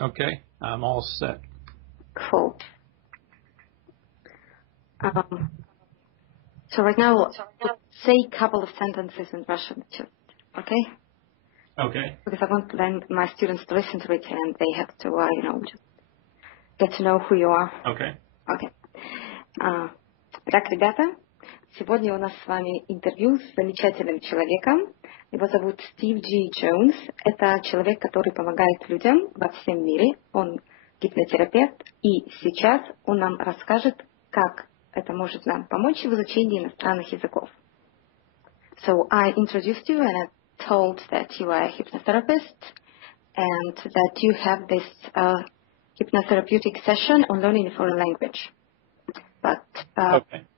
Okay, I'm all set. Cool. So right now, let's say a couple of sentences in Russian, just, okay? Okay. Because I want my students to listen to it, and they have to, just get to know who you are. Okay. Okay. Итак, ребята, сегодня у нас с вами интервью с замечательным человеком. Его зовут Стив Джонс. Это человек, который помогает людям во всем мире. Он гипнотерапевт, и сейчас он нам расскажет, как это может нам помочь в изучении иностранных языков. So I introduced you and I told that you are a hypnotherapist and that you have this hypnotherapeutic session on learning a foreign language. But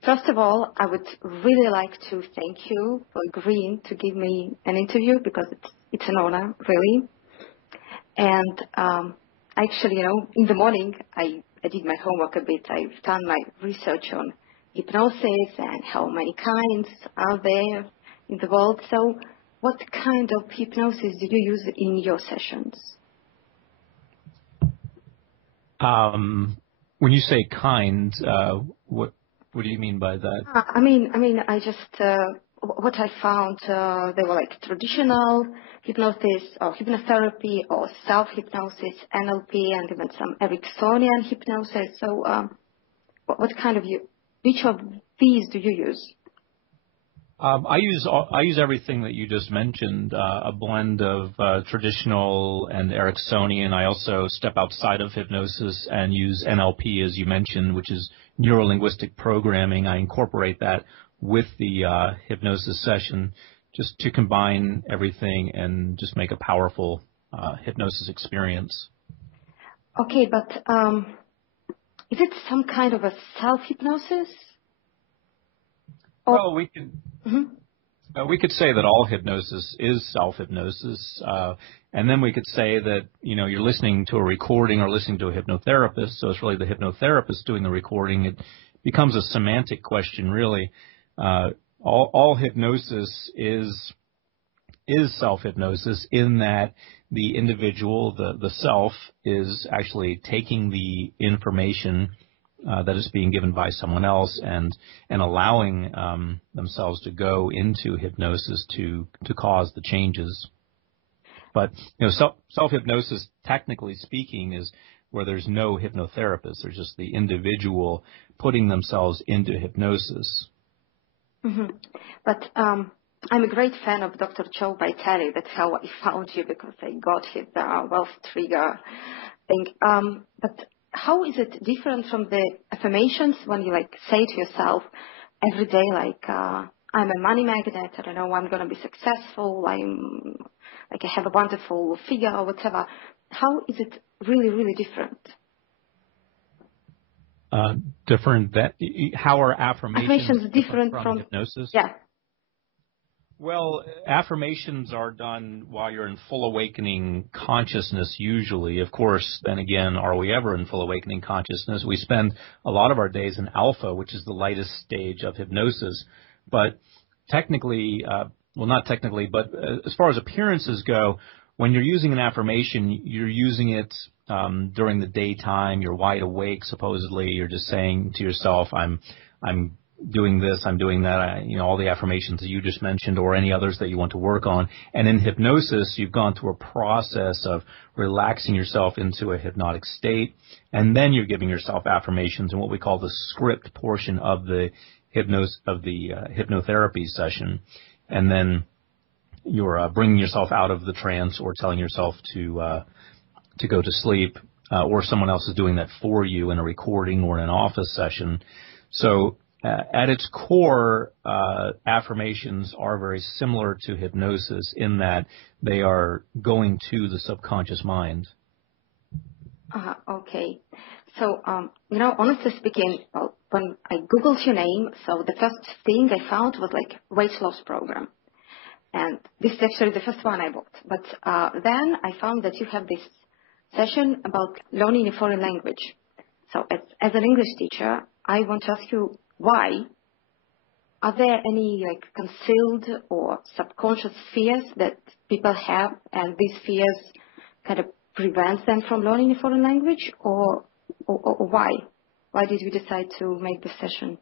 first of all, I would really like to thank you for agreeing to give me an interview because it's an honor, really. And actually, in the morning, I did my homework a bit. I've done my research on hypnosis and how many kinds are there in the world. So what kind of hypnosis do you use in your sessions? When you say kind, what do you mean by that? I mean, I just what I found they were like traditional hypnosis or hypnotherapy or self-hypnosis, NLP, and even some Ericksonian hypnosis. So, what kind of which of these do you use? I use everything that you just mentioned, a blend of traditional and Ericksonian. I also step outside of hypnosis and use NLP, as you mentioned, which is neuro-linguistic programming. I incorporate that with the hypnosis session just to combine everything and just make a powerful hypnosis experience. Okay, but is it some kind of a self-hypnosis? Well, we could say that all hypnosis is self-hypnosis, and then we could say that you're listening to a recording or listening to a hypnotherapist, so it's really the hypnotherapist doing the recording. It becomes a semantic question, really. All hypnosis is self-hypnosis in that the individual, the self, is actually taking the information that is being given by someone else and allowing themselves to go into hypnosis to cause the changes. But self-hypnosis, technically speaking, is where there's no hypnotherapist. There's just the individual putting themselves into hypnosis. Mm-hmm. But I'm a great fan of Dr. Joe Vitale. That's how I found you, because I got his wealth trigger thing. But how is it different from the affirmations when you say to yourself every day, I'm a money magnet, I don't know, I'm going to be successful, I have a wonderful figure or whatever. How is it really, really different? Different that how are affirmations different from hypnosis? Yeah. Well, affirmations are done while you're in full awakening consciousness usually. Of course, then again, are we ever in full awakening consciousness? We spend a lot of our days in alpha, which is the lightest stage of hypnosis. But technically, well, not technically, but as far as appearances go, when you're using an affirmation, you're using it during the daytime. You're wide awake, supposedly. You're just saying to yourself, I'm doing this, I'm doing that, all the affirmations that you just mentioned or any others that you want to work on. And in hypnosis, you've gone through a process of relaxing yourself into a hypnotic state, and then you're giving yourself affirmations in what we call the script portion of the hypnotherapy session. And then you're bringing yourself out of the trance or telling yourself to go to sleep, or someone else is doing that for you in a recording or in an office session. So at its core, affirmations are very similar to hypnosis in that they are going to the subconscious mind. Okay. So, honestly speaking, when I Googled your name, so the first thing I found was weight loss program. And this is actually the first one I bought. But then I found that you have this session about learning a foreign language. So as an English teacher, I want to ask you, why? Are there any concealed or subconscious fears that people have, and these fears kind of prevents them from learning a foreign language, or why? Why did you decide to make this session?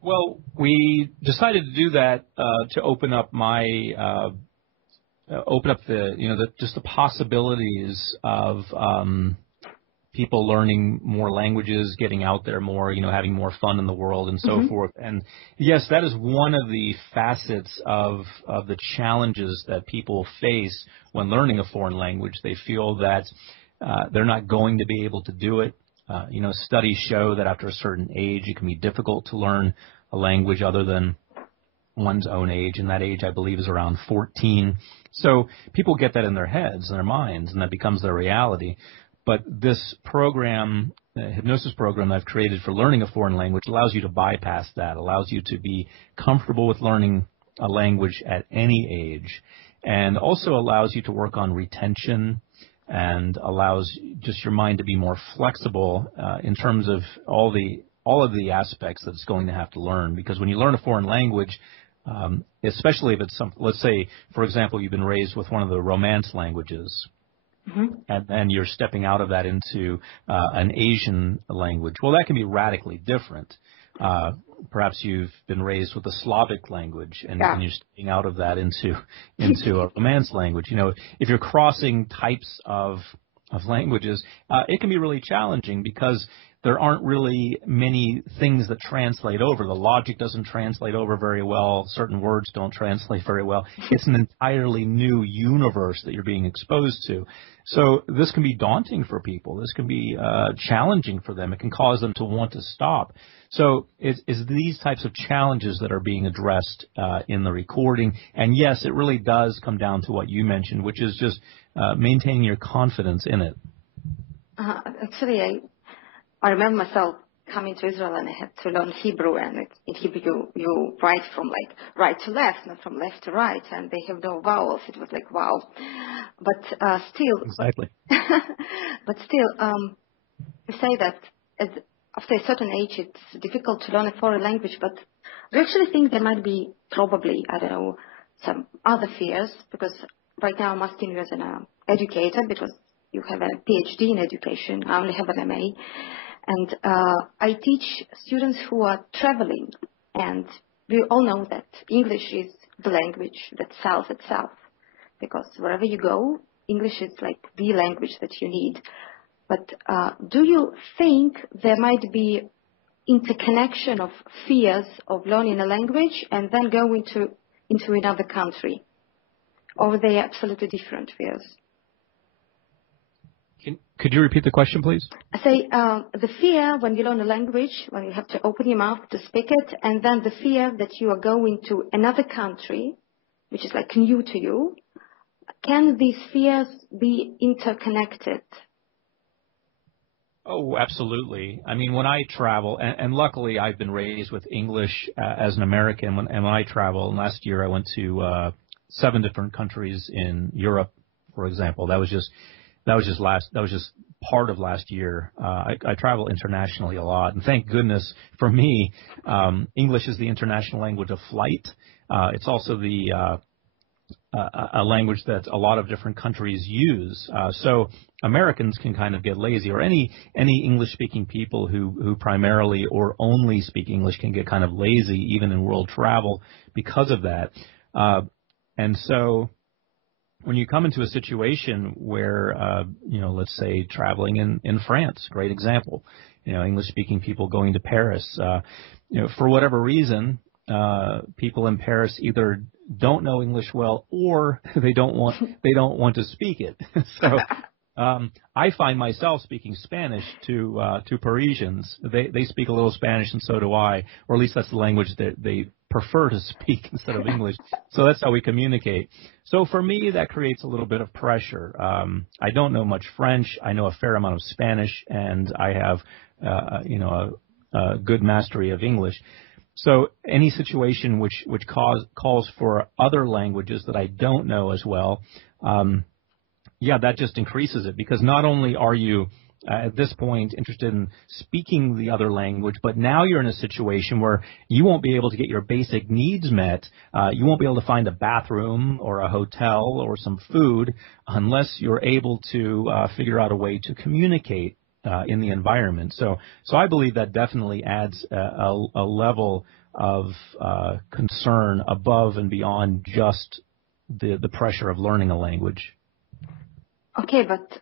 Well, we decided to do that to open up just the possibilities of people learning more languages, getting out there more, having more fun in the world and so forth. And yes, that is one of the facets of the challenges that people face when learning a foreign language. They feel that they're not going to be able to do it. Studies show that after a certain age, it can be difficult to learn a language other than one's own age, and that age, I believe, is around 14. So people get that in their heads and their minds, and that becomes their reality. But this program, the hypnosis program I've created for learning a foreign language, allows you to bypass that, allows you to be comfortable with learning a language at any age, and also allows you to work on retention and allows just your mind to be more flexible in terms of all of the aspects that it's going to have to learn. Because when you learn a foreign language, especially if it's let's say, for example, you've been raised with one of the Romance languages, and then you're stepping out of that into an Asian language. Well, that can be radically different. Perhaps you've been raised with a Slavic language, and you're stepping out of that into a Romance language. If you're crossing types of languages, it can be really challenging because there aren't really many things that translate over. The logic doesn't translate over very well. Certain words don't translate very well. It's an entirely new universe that you're being exposed to. So this can be daunting for people. This can be challenging for them. It can cause them to want to stop. So it's these types of challenges that are being addressed in the recording. And yes, it really does come down to what you mentioned, which is just maintaining your confidence in it. Actually, I remember myself coming to Israel and I had to learn Hebrew, and in Hebrew you write from right to left, not from left to right, and they have no vowels. It was like, wow. But still, exactly. But still, you say that after a certain age it's difficult to learn a foreign language, but do you actually think there might be probably, I don't know, some other fears? Because right now I'm asking you as an educator, because you have a PhD in education. I only have an MA. And I teach students who are traveling, and we all know that English is the language that sells itself, because wherever you go, English is like the language that you need. But do you think there might be interconnection of fears of learning a language and then go into another country? Or are they absolutely different fears? Could you repeat the question, please? I say the fear when you learn a language, when you have to open your mouth to speak it, and then the fear that you are going to another country, which is like new to you. Can these fears be interconnected? Oh, absolutely. I mean, when I travel, and luckily I've been raised with English as an American, and when I travel, and last year I went to 7 different countries in Europe, for example. That was just part of last year. I travel internationally a lot, and thank goodness for me, English is the international language of flight. It's also a language that a lot of different countries use. So Americans can kind of get lazy, or any English-speaking people who primarily or only speak English can get kind of lazy, even in world travel, because of that. And so when you come into a situation where, let's say traveling in France, great example, English-speaking people going to Paris, for whatever reason, people in Paris either don't know English well, or they don't want to speak it. So I find myself speaking Spanish to Parisians. They speak a little Spanish, and so do I, or at least that's the language that they prefer to speak instead of English. So that's how we communicate. So for me, that creates a little bit of pressure. I don't know much French. I know a fair amount of Spanish, and I have a good mastery of English. So any situation which calls for other languages that I don't know as well, that just increases it, because not only are you at this point interested in speaking the other language, but now you're in a situation where you won't be able to get your basic needs met. You won't be able to find a bathroom or a hotel or some food unless you're able to figure out a way to communicate in the environment. So I believe that definitely adds a level of concern above and beyond just the pressure of learning a language. Okay, but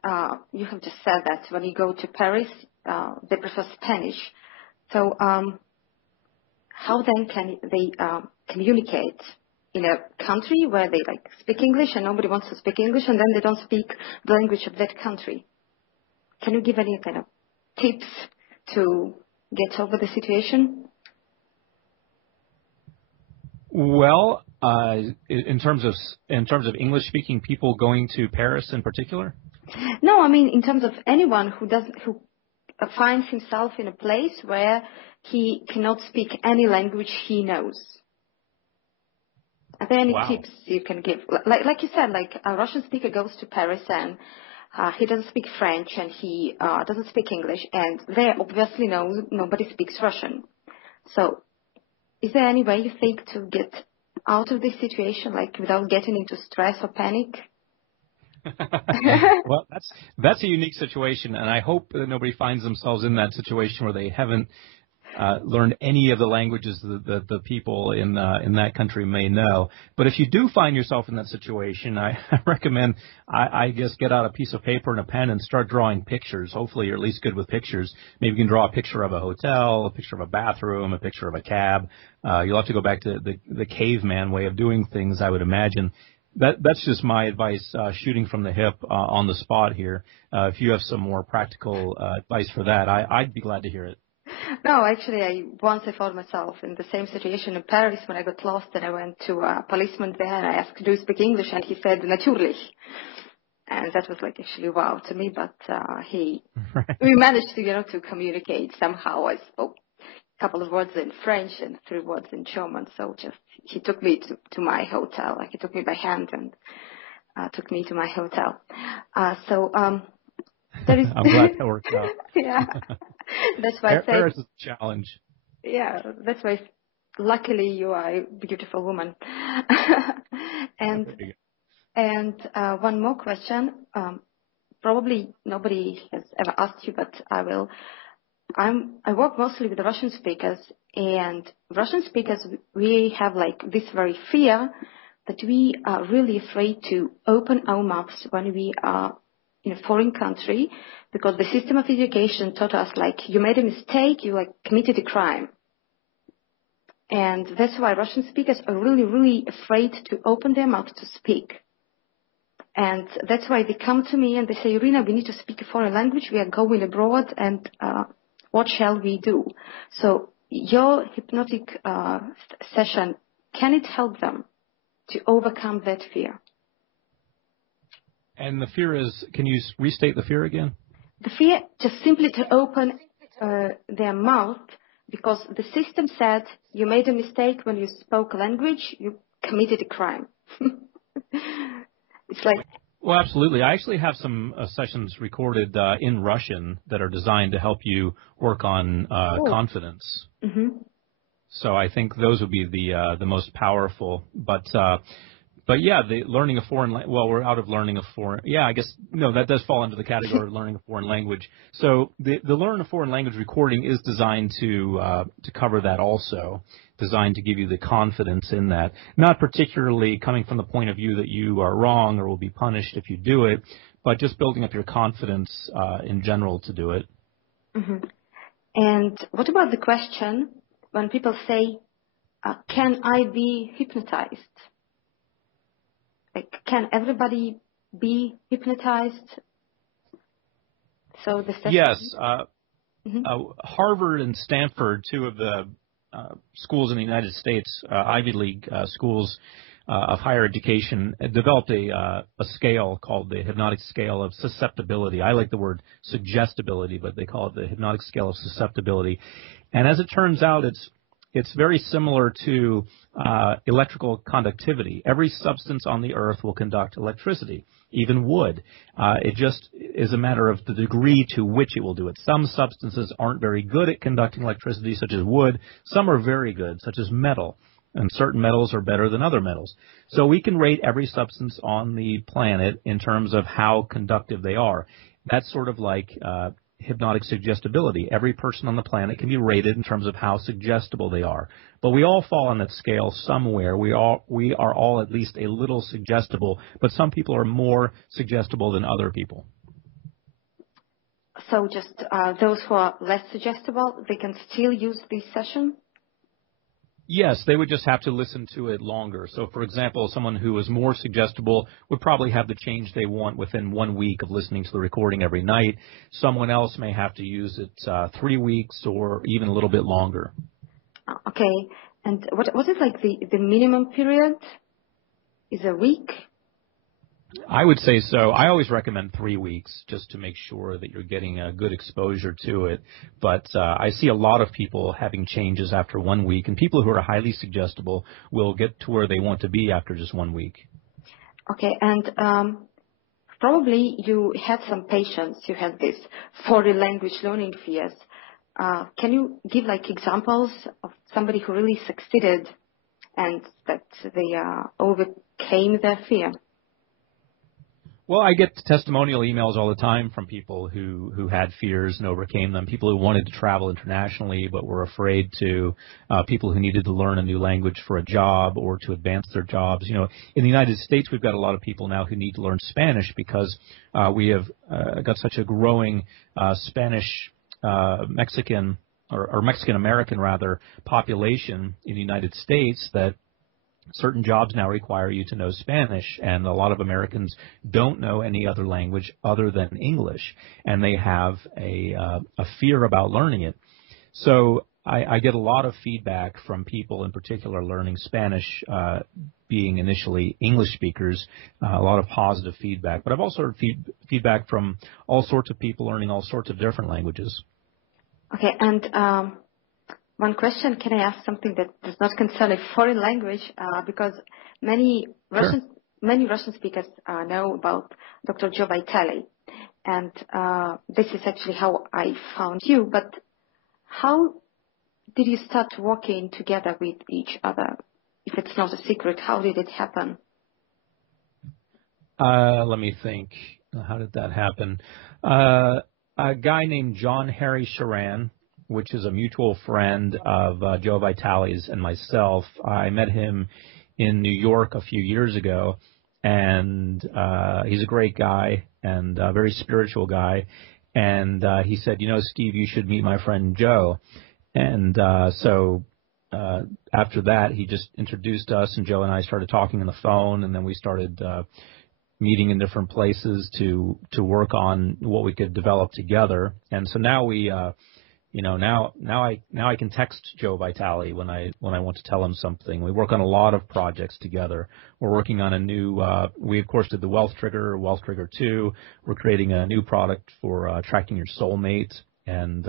you have just said that when you go to Paris, they prefer Spanish. So how then can they communicate in a country where they speak English and nobody wants to speak English, and then they don't speak the language of that country? Can you give any kind of tips to get over the situation? Well, in terms of English-speaking people going to Paris in particular? No, I mean in terms of anyone who finds himself in a place where he cannot speak any language he knows. Are there any tips you can give? Like you said, a Russian speaker goes to Paris and he doesn't speak French and he doesn't speak English, and there obviously nobody speaks Russian. So is there any way you think to get out of this situation, without getting into stress or panic? Well, that's a unique situation, and I hope that nobody finds themselves in that situation where they haven't learned any of the languages that the people in that country may know. But if you do find yourself in that situation, I recommend, I guess, get out a piece of paper and a pen and start drawing pictures. Hopefully you're at least good with pictures. Maybe you can draw a picture of a hotel, a picture of a bathroom, a picture of a cab. You'll have to go back to the caveman way of doing things, I would imagine. That's just my advice, shooting from the hip on the spot here. If you have some more practical advice for that, I'd be glad to hear it. No, actually, once I found myself in the same situation in Paris when I got lost, and I went to a policeman there and I asked, do you speak English? And he said, natürlich. And that was actually wow to me, but we managed to communicate somehow. I spoke a couple of words in French and 3 words in German, so he took me to my hotel. He took me by hand and took me to my hotel. There is I'm glad that worked out. Yeah. That's why I said Paris is a challenge. Yeah, that's why luckily you are a beautiful woman. And one more question. Probably nobody has ever asked you, but I will. I work mostly with Russian speakers, and Russian speakers, we have this very fear that we are really afraid to open our mouths when we are in a foreign country, because the system of education taught us you made a mistake, you committed a crime. And that's why Russian speakers are really, really afraid to open their mouth to speak. And that's why they come to me and they say, Irina, we need to speak a foreign language. We are going abroad, and what shall we do? So your hypnotic session, can it help them to overcome that fear? And the fear is, can you restate the fear again? The fear just simply to open their mouth, because the system said you made a mistake when you spoke language, you committed a crime. It's Well, absolutely. I actually have some sessions recorded in Russian that are designed to help you work on confidence. Mm-hmm. So I think those would be the most powerful. But yeah, the learning a foreign well, we're out of learning a foreign. Yeah, I guess no, that does fall into the category of learning a foreign language. So the learn a foreign language recording is designed to cover that also, designed to give you the confidence in that. Not particularly coming from the point of view that you are wrong or will be punished if you do it, but just building up your confidence in general to do it. Mm-hmm. And what about the question when people say, "Can I be hypnotized?" Can everybody be hypnotized? So the session... Yes. Harvard and Stanford, 2 of the schools in the United States, Ivy League schools of higher education, developed a scale called the hypnotic scale of susceptibility. I like the word suggestibility, but they call it the hypnotic scale of susceptibility. And as it turns out, it's very similar to electrical conductivity. Every substance on the earth will conduct electricity, even wood. It just is a matter of the degree to which it will do it. Some substances aren't very good at conducting electricity, such as wood. Some are very good, such as metal. And certain metals are better than other metals. So we can rate every substance on the planet in terms of how conductive they are. That's sort of like hypnotic suggestibility. Every person on the planet can be rated in terms of how suggestible they are. But we all fall on that scale somewhere. We are all at least a little suggestible, but some people are more suggestible than other people. So just those who are less suggestible, they can still use this session? Yes, they would just have to listen to it longer. So, for example, someone who is more suggestible would probably have the change they want within 1 week of listening to the recording every night. Someone else may have to use it 3 weeks or even a little bit longer. Okay. And what is like the minimum period? Is a week? I would say so. I always recommend 3 weeks just to make sure that you're getting a good exposure to it. But I see a lot of people having changes after 1 week, and people who are highly suggestible will get to where they want to be after just 1 week. Okay, and probably you had some patients, you had this foreign language learning fears. Can you give like examples of somebody who really succeeded and that they overcame their fear? Well, I get testimonial emails all the time from people who had fears and overcame them, people who wanted to travel internationally but were afraid to, people who needed to learn a new language for a job or to advance their jobs. You know, in the United States, we've got a lot of people now who need to learn Spanish because we have got such a growing Spanish Mexican or Mexican-American, rather, population in the United States that certain jobs now require you to know Spanish, and a lot of Americans don't know any other language other than English, and they have a fear about learning it. So I get a lot of feedback from people in particular learning Spanish, being initially English speakers, a lot of positive feedback. But I've also heard feedback from all sorts of people learning all sorts of different languages. Okay, and one question, can I ask something that does not concern a foreign language? Because many Russian speakers know about Dr. Joe Vitale, and this is actually how I found you. But how did you start working together with each other? If it's not a secret, how did it happen? Let me think. How did that happen? A guy named John Harry Sharan, which is a mutual friend of Joe Vitale's and myself. I met him in New York a few years ago, and he's a great guy and a very spiritual guy. And he said, you know, Steve, you should meet my friend Joe. And so after that, he just introduced us, and Joe and I started talking on the phone, and then we started meeting in different places to work on what we could develop together. And so now we now I can text Joe Vitale when I want to tell him something. We work on a lot of projects together. We're working on a new. We of course did the Wealth Trigger 2. We're creating a new product for tracking your soulmate. And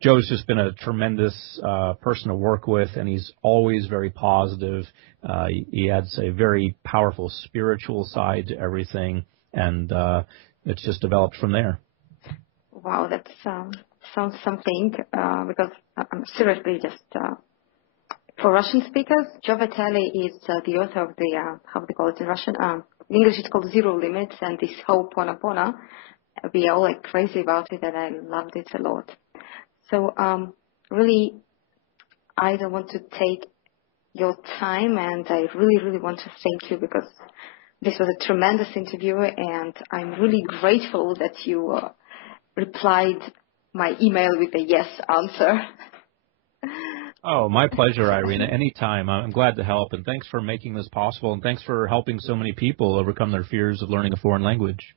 Joe's just been a tremendous person to work with, and he's always very positive. He adds a very powerful spiritual side to everything, and it's just developed from there. Wow, that sounds something, because I'm seriously just, for Russian speakers, Joe Vitale is the author of the, how do they call it in Russian? In English it's called Zero Limits, and this Ho'oponopono. We are all like crazy about it, and I loved it a lot. So really, I don't want to take your time, and I really, really want to thank you because this was a tremendous interview, and I'm really grateful that you replied my email with a yes answer. Oh, my pleasure, Irina. Anytime. I'm glad to help, and thanks for making this possible, and thanks for helping so many people overcome their fears of learning a foreign language.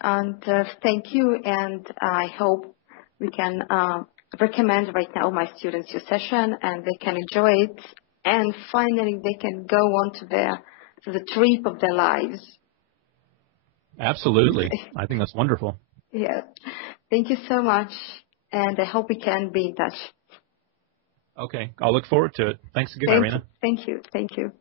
And thank you, and I hope we can recommend right now my students your session, and they can enjoy it, and finally they can go on to the trip of their lives. Absolutely. I think that's wonderful. Yes. Thank you so much, and I hope we can be in touch. Okay. I'll look forward to it. Thanks again, Irina. Thank you. Thank you.